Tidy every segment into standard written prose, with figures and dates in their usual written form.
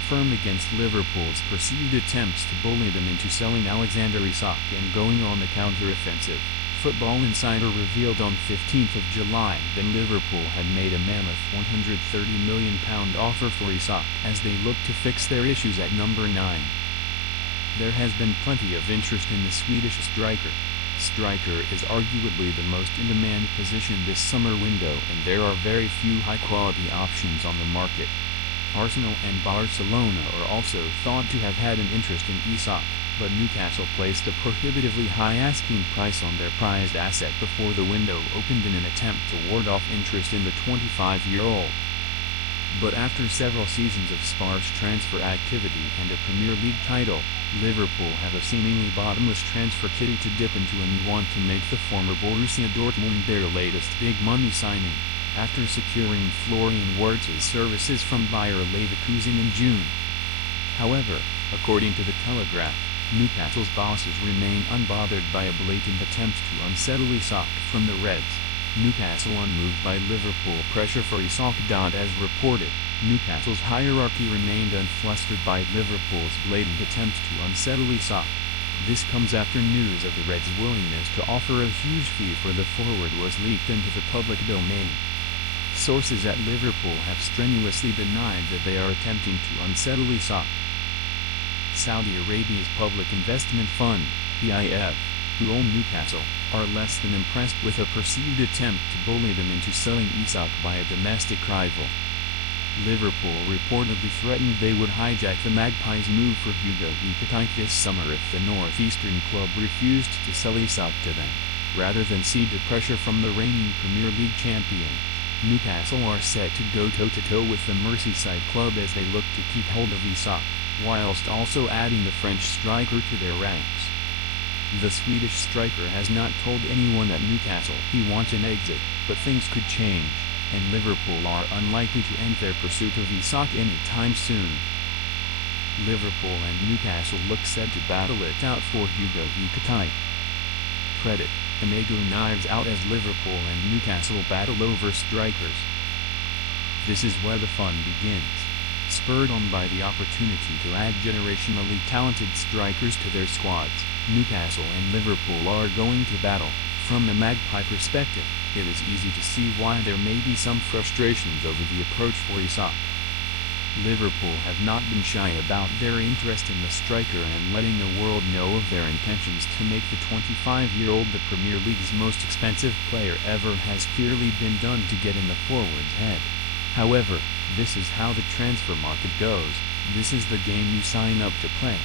firm against Liverpool's perceived attempts to bully them into selling Alexander Isak and going on the counter-offensive. Football Insider revealed on 15th of July that Liverpool had made a mammoth £130 million offer for Isak as they look to fix their issues at number 9. There has been plenty of interest in the Swedish striker. Striker is arguably the most in-demand position this summer window, and there are very few high-quality options on the market. Arsenal and Barcelona are also thought to have had an interest in Isak, but Newcastle placed a prohibitively high asking price on their prized asset before the window opened in an attempt to ward off interest in the 25-year-old. But after several seasons of sparse transfer activity and a Premier League title, Liverpool have a seemingly bottomless transfer kitty to dip into and want to make the former Borussia Dortmund their latest big-money signing, after securing Florian Wirtz's services from Bayer Leverkusen in June. However, according to the Telegraph, Newcastle's bosses remain unbothered by a blatant attempt to unsettle Isak from the Reds. Newcastle unmoved by Liverpool pressure for Isak. As reported, Newcastle's hierarchy remained unflustered by Liverpool's blatant attempt to unsettle Isak. This comes after news of the Reds' willingness to offer a huge fee for the forward was leaked into the public domain. Sources at Liverpool have strenuously denied that they are attempting to unsettle Isak. Saudi Arabia's public investment fund, PIF, who own Newcastle, are less than impressed with a perceived attempt to bully them into selling Isak by a domestic rival. Liverpool reportedly threatened they would hijack the Magpies' move for Isak Ekitike this summer if the northeastern club refused to sell Isak to them, rather than cede to pressure from the reigning Premier League champions. Newcastle are set to go toe-to-toe with the Merseyside club as they look to keep hold of Isak, whilst also adding the French striker to their ranks. The Swedish striker has not told anyone at Newcastle he wants an exit, but things could change, and Liverpool are unlikely to end their pursuit of Isak anytime soon. Liverpool and Newcastle look set to battle it out for Isak Ekitike. Credit, Amigo knives out as Liverpool and Newcastle battle over strikers. This is where the fun begins. Spurred on by the opportunity to add generationally talented strikers to their squads, Newcastle and Liverpool are going to battle. From a Magpie perspective, it is easy to see why there may be some frustrations over the approach for Isak. Liverpool have not been shy about their interest in the striker and letting the world know of their intentions to make the 25-year-old the Premier League's most expensive player ever has clearly been done to get in the forward's head. However, this is how the transfer market goes. This is the game you sign up to play.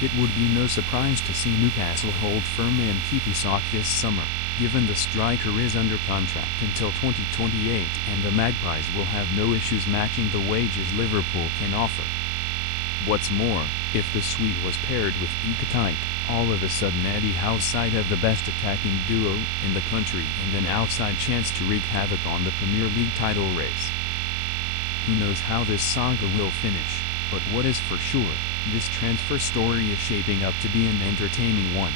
It would be no surprise to see Newcastle hold firm and keep Isak this summer, given the striker is under contract until 2028 and the Magpies will have no issues matching the wages Liverpool can offer. What's more, if the Swede was paired with Ekitike, all of a sudden Eddie Howe's side have the best attacking duo in the country and an outside chance to wreak havoc on the Premier League title race. Who knows how this saga will finish, but what is for sure, this transfer story is shaping up to be an entertaining one.